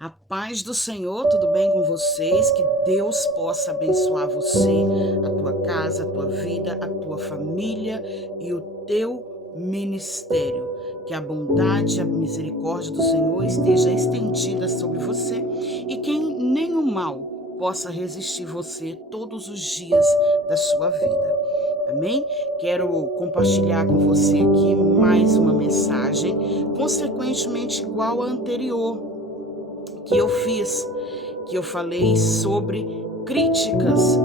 A paz do Senhor, tudo bem com vocês? Que Deus possa abençoar você, a tua casa, a tua vida, a tua família e o teu ministério. Que a bondade e a misericórdia do Senhor esteja estendida sobre você e que nenhum mal possa resistir você todos os dias da sua vida. Amém? Quero compartilhar com você aqui mais uma mensagem, consequentemente igual à anterior que eu fiz, que eu falei sobre críticas,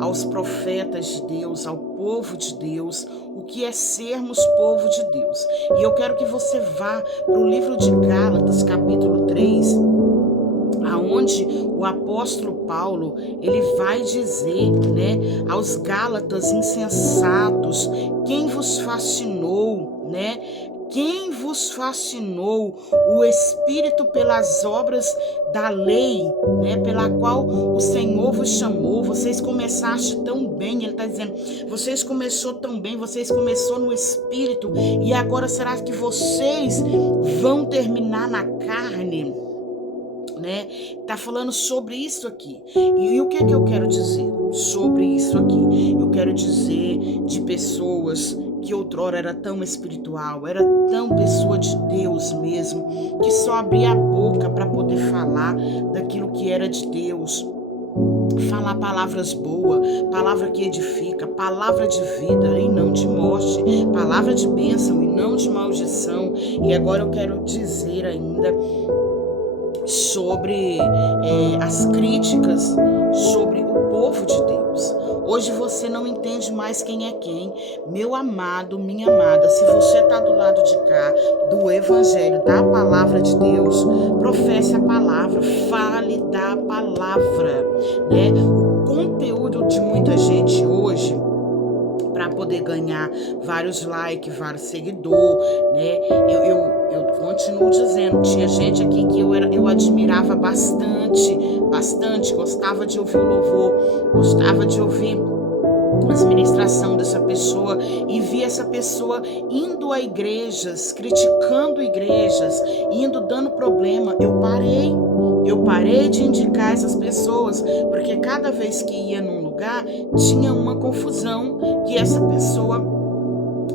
aos profetas de Deus, ao povo de Deus, o que é sermos povo de Deus. E eu quero que você vá para o livro de Gálatas, capítulo 3, aonde o apóstolo Paulo, ele vai dizer, aos Gálatas insensatos, quem vos fascinou, Quem vos fascinou o Espírito pelas obras da lei, pela qual o Senhor vos chamou? Vocês começaste tão bem, ele está dizendo, vocês começou tão bem, vocês começou no Espírito, e agora será que vocês vão terminar na carne? Tá falando sobre isso aqui. E o que é que eu quero dizer sobre isso aqui? Eu quero dizer de pessoas que outrora era tão espiritual, era tão pessoa de Deus mesmo, que só abria a boca para poder falar daquilo que era de Deus, falar palavras boas, palavra que edifica, palavra de vida e não de morte, palavra de bênção e não de maldição. E agora eu quero dizer ainda sobre as críticas sobre o povo de Deus. Hoje você não entende mais quem é quem. Meu amado, minha amada, se você está do lado de cá, do evangelho, da palavra de Deus, professe a palavra, fale da palavra, O conteúdo de muita gente hoje, para poder ganhar vários likes, vários seguidores, eu continuo dizendo, tinha gente aqui que eu admirava bastante, gostava de ouvir o louvor, gostava de ouvir as ministração dessa pessoa e via essa pessoa indo a igrejas, criticando igrejas, dando problema. Eu parei de indicar essas pessoas, porque cada vez que ia num lugar, tinha uma confusão que essa pessoa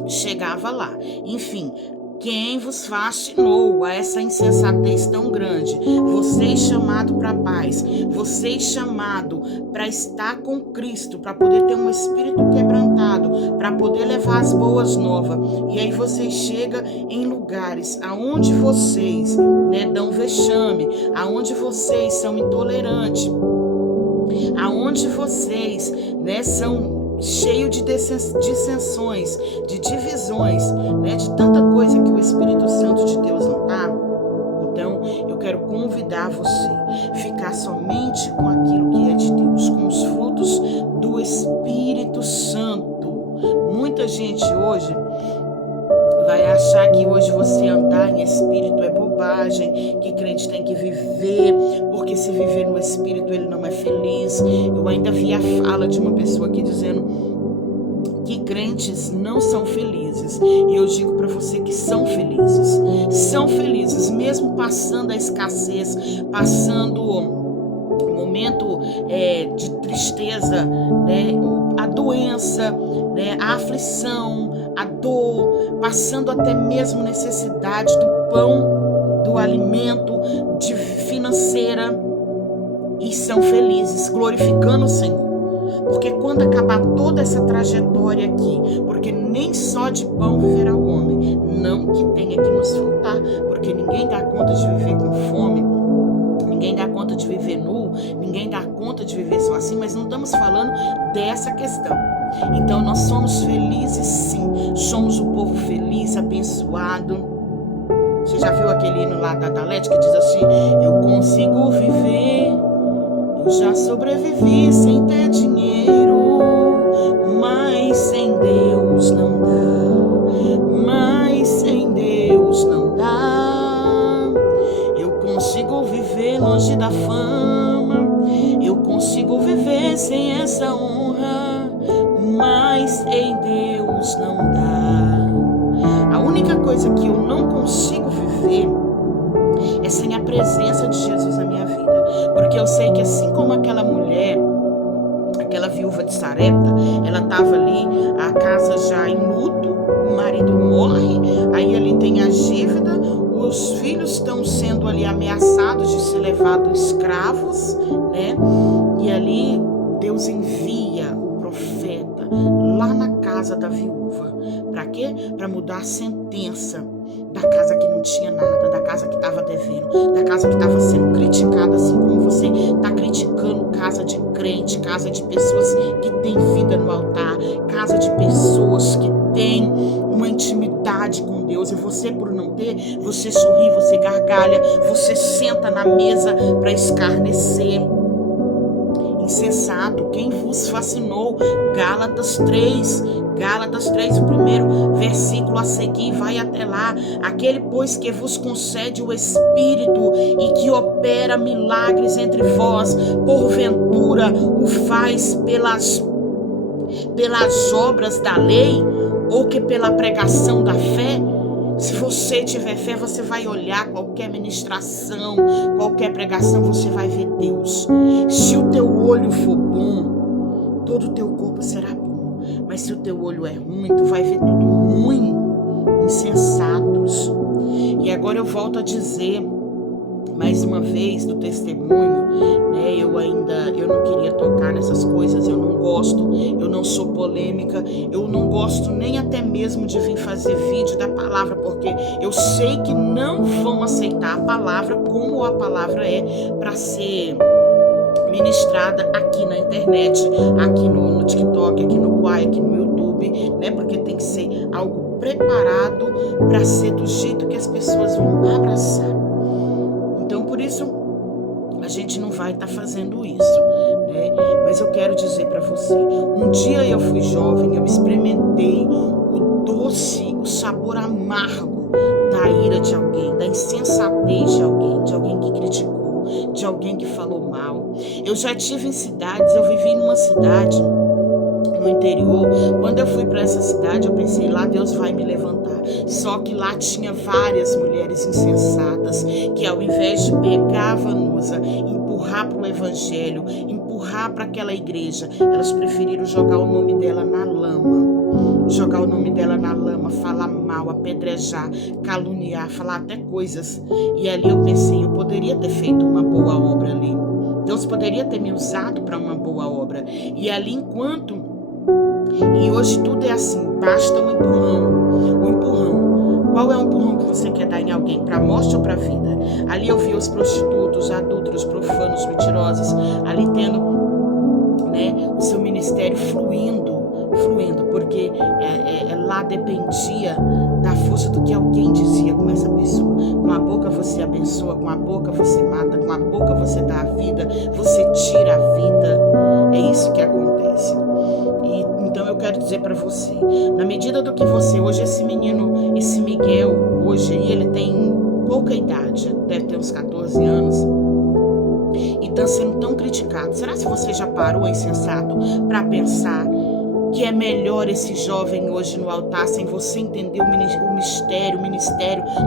chegava lá. Enfim, quem vos fascinou a essa insensatez tão grande? Vocês chamados para a paz, vocês chamados para estar com Cristo, para poder ter um espírito quebrantado, para poder levar as boas novas. E aí vocês chegam em lugares aonde vocês dão vexame, aonde vocês são intolerantes, aonde vocês são cheio de dissensões, de divisões, de tanta coisa que o Espírito Santo de Deus não está. Então, eu quero convidar você a ficar somente com aquilo que é de Deus, com os frutos do Espírito Santo. Muita gente hoje vai achar que hoje você andar em espírito é bobagem, que crente tem que viver, porque se viver no espírito ele não é feliz. Eu ainda vi a fala de uma pessoa aqui dizendo que crentes não são felizes. E eu digo para você que são felizes, mesmo passando a escassez, passando um momento de tristeza, a doença, a aflição, a dor, passando até mesmo necessidade do pão, do alimento, de financeira, e são felizes, glorificando o Senhor. Porque quando acabar toda essa trajetória aqui, porque nem só de pão viverá o homem, não que tenha que nos faltar, porque ninguém dá conta de viver com fome, ninguém dá conta de viver nu, ninguém dá conta de viver só assim, mas não estamos falando dessa questão. Então nós somos felizes sim, somos um povo feliz, abençoado. Você já viu aquele hino lá da Dalete que diz assim: eu consigo viver, eu já sobrevivi sem ter dinheiro, mas sem Deus não dá, mas sem Deus não dá. Eu consigo viver longe da fama, eu consigo viver sem essa honra, mas em Deus não dá. A única coisa que eu não consigo viver é mas sem a presença de Jesus na minha vida. Porque eu sei que assim como aquela mulher, aquela viúva de Sarepta, ela estava ali, a casa já em luto, o marido morre, aí ali tem a dívida, os filhos estão sendo ali ameaçados de ser levados escravos, né? E ali Deus envia o profeta lá na casa da viúva. Para quê? Para mudar a sentença da casa que não tinha nada, da casa que estava devendo, da casa que estava sendo criticada, assim como você está criticando casa de crente, casa de pessoas que têm vida no altar, casa de pessoas que têm uma intimidade com Deus, e você, por não ter, você sorri, você gargalha, você senta na mesa para escarnecer. Insensato, quem vos fascinou? Gálatas 3, o primeiro versículo a seguir, vai até lá. Aquele, pois, que vos concede o Espírito e que opera milagres entre vós, porventura o faz pelas obras da lei, ou que pela pregação da fé? Se você tiver fé, você vai olhar qualquer ministração, qualquer pregação, você vai ver Deus. Se o teu olho for bom, todo o teu corpo será bom. Mas se o teu olho é ruim, tu vai ver tudo ruim. Insensatos. E agora eu volto a dizer, mais uma vez, do testemunho, né? Eu não queria tocar nessas coisas, eu não gosto, eu não sou polêmica, eu não gosto nem até mesmo de vir fazer vídeo da palavra, porque eu sei que não vão aceitar a palavra como a palavra é para ser ministrada aqui na internet, aqui no TikTok, aqui no Quai, aqui no YouTube, né? Porque tem que ser algo preparado para ser do jeito que as pessoas vão abraçar. Então, por isso, a gente não vai estar fazendo isso, né? Mas eu quero dizer para você, um dia eu fui jovem, eu experimentei o doce, o sabor amargo da ira de alguém, da insensatez de alguém que criticou, de alguém que falou mal. Eu já tive em cidades, eu vivi numa cidade no interior. Quando eu fui para essa cidade, eu pensei, lá Deus vai me levantar. Só que lá tinha várias mulheres insensatas que, ao invés de pegar a Vanusa, empurrar para o evangelho, empurrar para aquela igreja, elas preferiram jogar o nome dela na lama. Jogar o nome dela na lama, falar mal, apedrejar, caluniar, falar até coisas. E ali eu pensei, eu poderia ter feito uma boa obra ali. Deus poderia ter me usado para uma boa obra. E ali, e hoje tudo é assim, basta um empurrão. Um empurrão. Qual é o empurrão que você quer dar em alguém? Para a morte ou para a vida? Ali eu vi os prostitutos, adúlteros, profanos, mentirosos, ali tendo, né, o seu ministério fluindo, porque lá dependia da força do que alguém dizia com essa pessoa. Com a boca você abençoa, com a boca você mata, com a boca você dá a vida, você tira a vida. É isso que acontece. Então eu quero dizer para você, na medida do que você, hoje esse menino, esse Miguel, hoje ele tem pouca idade, deve ter uns 14 anos, e está sendo tão criticado. Será que você já parou, insensato, para pensar que é melhor esse jovem hoje no altar, sem você entender o ministério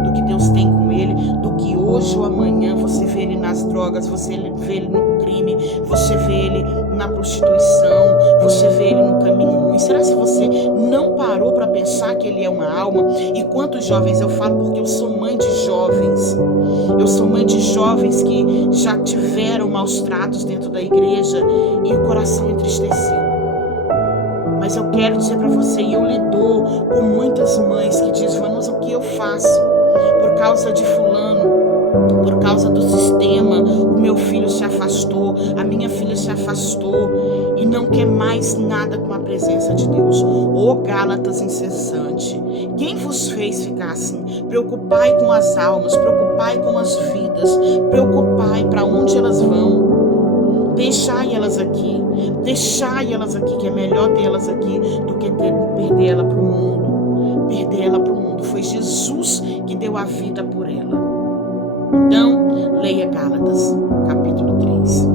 do que Deus tem com ele, do que hoje ou amanhã você vê ele nas drogas, você vê ele no crime, você vê ele na prostituição, você vê ele no caminho ruim? Será que você não parou para pensar que ele é uma alma? E quantos jovens, eu falo porque eu sou mãe de jovens, que já tiveram maus tratos dentro da igreja e o coração entristecido. Mas eu quero dizer para você, e eu lido com muitas mães que dizem, Vanusa, o que eu faço? Por causa de fulano, por causa do sistema, o meu filho se afastou, a minha filha se afastou e não quer mais nada com a presença de Deus. Ô Gálatas incessante, quem vos fez ficar assim? Preocupai com as almas, preocupai com as vidas, preocupai para onde elas vão. Deixai elas aqui, que é melhor ter elas aqui do que perder ela para o mundo. Foi Jesus que deu a vida por ela. Então, leia Gálatas, capítulo 3.